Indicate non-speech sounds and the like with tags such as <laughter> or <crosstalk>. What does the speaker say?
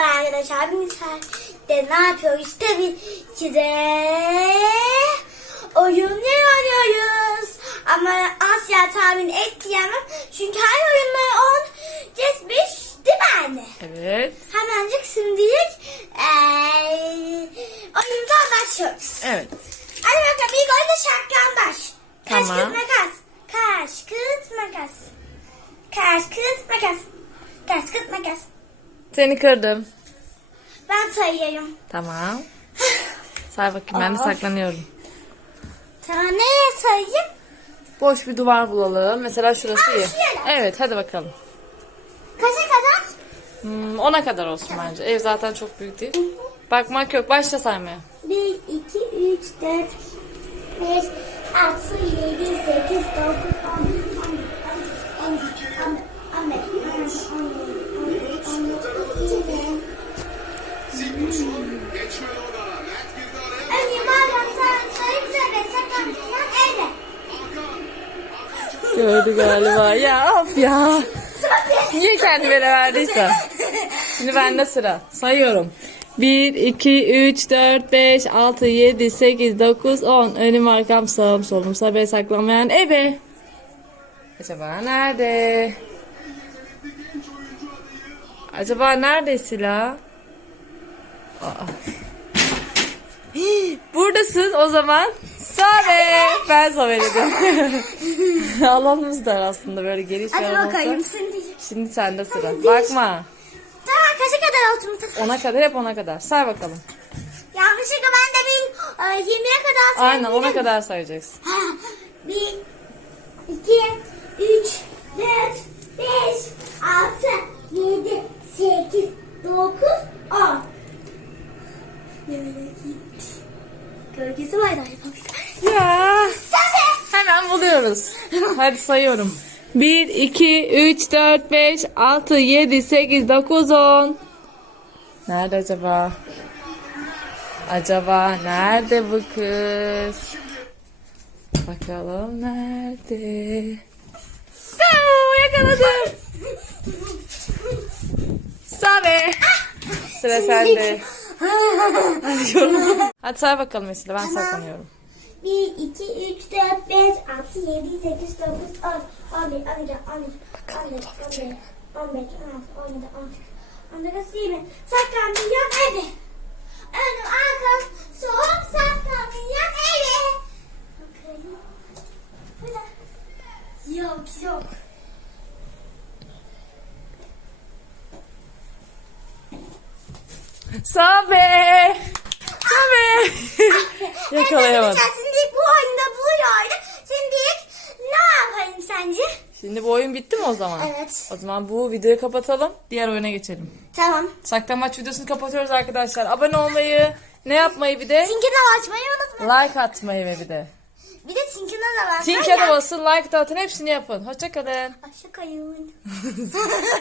Merhaba arkadaşlar. Bugün de ne yapıyoruz? Tabii ki de oyunlar oynuyoruz. Ama asla tahmin etmeyemem. Çünkü her oyunları on geçmiş değil mi anne? Evet. Hemencik şimdilik eee oyundan başlıyoruz. Evet. Hadi bakalım ilk oyunda şaklambaç. Kaş Tamam. kıt makas. Kaş kıt makas. Kaş kıt makas. Kaş kıt makas. Seni kırdım. Ben sayıyorum. Tamam. Say bakayım ben de Aa. saklanıyorum. Neye sayayım? Boş bir duvar bulalım. Mesela şurası iyi. şöyle. Evet hadi bakalım. Kaça kadar? Hmm, ona kadar olsun bence. Ev zaten çok büyük değil. Bakmak yok. Başla saymaya. 1, 2, 3, 4, 5, 6, 7, 8, 9, Gördü galiba. Ya of ya. Niye kendime verdiyse? Şimdi bende sıra. Sayıyorum. 1, 2, 3, 4, 5, 6, 7, 8, 9, 10. Önüm arkam sağım solum sabah saklanmayan ebe. Acaba nerede? Acaba nerede Sila? Aa. Buradasın o zaman. Save. Ben Save dedim. <laughs> Alanımız dar aslında böyle geri şey Hadi bakayım sen diyecek. Şimdi sende sıra. Bakma. Tamam kaça kadar oturmuş? Ona kadar hep ona kadar. Say bakalım. Yanlışlıkla ben de bir e, 20'ye kadar saydım. Aynen ona kadar sayacaksın. 1, 2, 3, 4, 5, Gölgesi var. Ya. Hemen buluyoruz. Hadi sayıyorum. 1, 2, 3, 4, 5, 6, 7, 8, 9, 10. Nerede acaba? Acaba nerede bu kız? Bakalım nerede? Aa, yakaladım. <laughs> Sabe. Sıra sende. Hadi. Hadi say bakalım mesela ben Tamam. saklanıyorum. 1, 2, 3, 4, 5, 6, 7, 8, 9, 10, 11, 12, 13, 14, 15, 16, 17, 18, 19, 20. Saklanmayacağım evde. Önüm arkam solum saklanmayacağım evde. Bakayım. Burada. Yok yok. Sabe! Sabe! <laughs> Yakalayamadım. Şimdi bu oyunda buluyordu. Şimdi ne yapayım sence? Şimdi bu oyun bitti mi o zaman? Evet. O zaman bu videoyu kapatalım. Diğer oyuna geçelim. Tamam. Saklanmaç videosunu kapatıyoruz arkadaşlar. Abone olmayı, ne yapmayı bir de Tinkine açmayı unutma. like atmayı ve bir de. Bir de Tinkine de var. Tinker'e basın, like da atın hepsini yapın. Hoşçakalın. Hoşçakalın. <laughs>